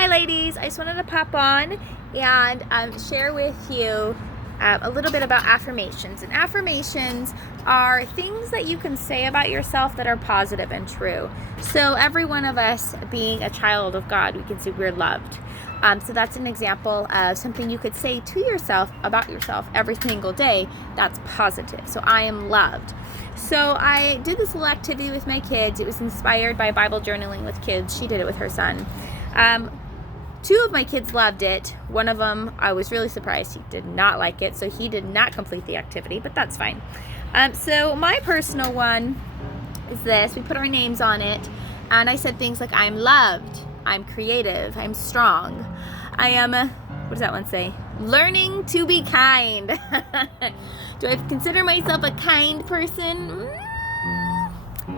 Hi ladies, I just wanted to pop on and share with you a little bit about affirmations. And affirmations are things that you can say about yourself that are positive and true. So every one of us being a child of God, we can say we're loved. So that's an example of something you could say to yourself about yourself every single day that's positive. So I am loved. So I did this little activity with my kids. It was inspired by Bible journaling with kids. She did it with her son. Two of my kids loved it. One of them, I was really surprised. He did not like it, so he did not complete the activity, but that's fine. So my personal one is this. We put our names on it, and I said things like, I'm loved, I'm creative, I'm strong, I am, what does that one say? Learning to be kind. Do I consider myself a kind person?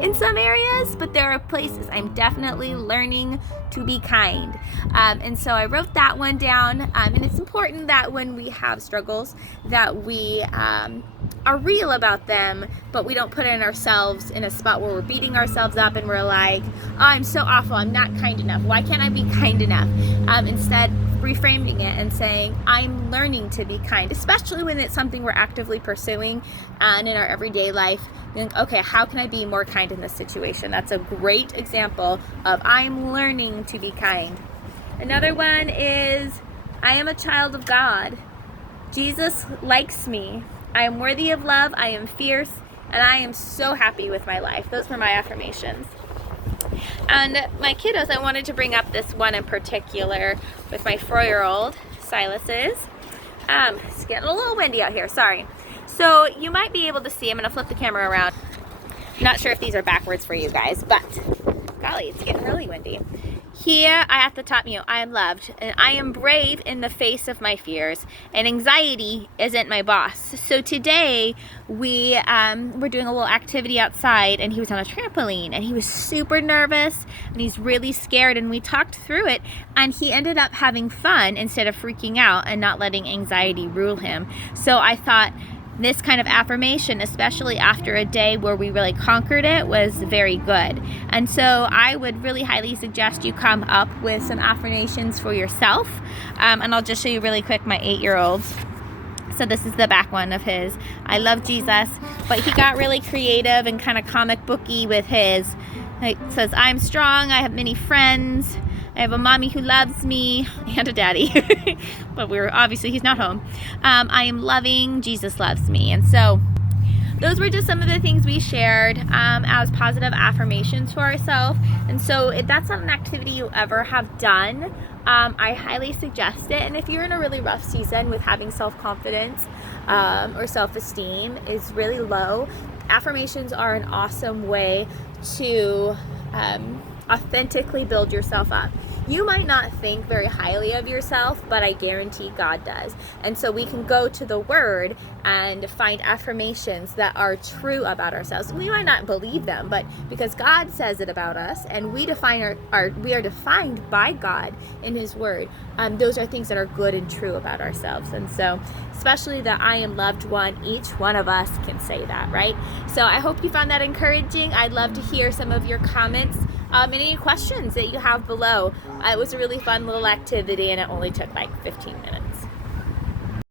In some areas, but there are places I'm definitely learning to be kind. And so I wrote that one down. And it's important that when we have struggles that we are real about them, but we don't put in ourselves in a spot where we're beating ourselves up and we're like, oh, I'm so awful, I'm not kind enough. Why can't I be kind enough? Instead, reframing it and saying, I'm learning to be kind, especially when it's something we're actively pursuing and in our everyday life. Think, okay, how can I be more kind in this situation? That's a great example of I'm learning to be kind. Another one is, I am a child of God. Jesus likes me. I am worthy of love. I am fierce. And I am so happy with my life. Those were my affirmations. And my kiddos, I wanted to bring up this one in particular with my 4-year-old, Silas's. It's getting a little windy out here, sorry. So you might be able to see, I'm going to flip the camera around. Not sure if these are backwards for you guys, but golly, it's getting really windy. Here at the top, I am loved, and I am brave in the face of my fears, and anxiety isn't my boss. So today we were doing a little activity outside, and he was on a trampoline, and he was super nervous, and he's really scared, and we talked through it, and he ended up having fun instead of freaking out and not letting anxiety rule him. So I thought, this kind of affirmation, especially after a day where we really conquered it, was very good. And so I would really highly suggest you come up with some affirmations for yourself. And I'll just show you really quick my 8-year-old. So this is the back one of his. I love Jesus, but he got really creative and kind of comic booky with his. It says, I'm strong, I have many friends, I have a mommy who loves me, and a daddy, but he's not home. I am loving, Jesus loves me. And so those were just some of the things we shared as positive affirmations for ourselves. And so if that's not an activity you ever have done, I highly suggest it. And if you're in a really rough season with having self-confidence or self-esteem is really low, affirmations are an awesome way to authentically build yourself up. You might not think very highly of yourself, but I guarantee God does. And so we can go to the Word and find affirmations that are true about ourselves. We might not believe them, but because God says it about us, and we are defined by God in His Word, those are things that are good and true about ourselves. And so, especially the I am loved one, each one of us can say that, right? So I hope you found that encouraging. I'd love to hear some of your comments. Any questions that you have below. It was a really fun little activity, and it only took like 15 minutes.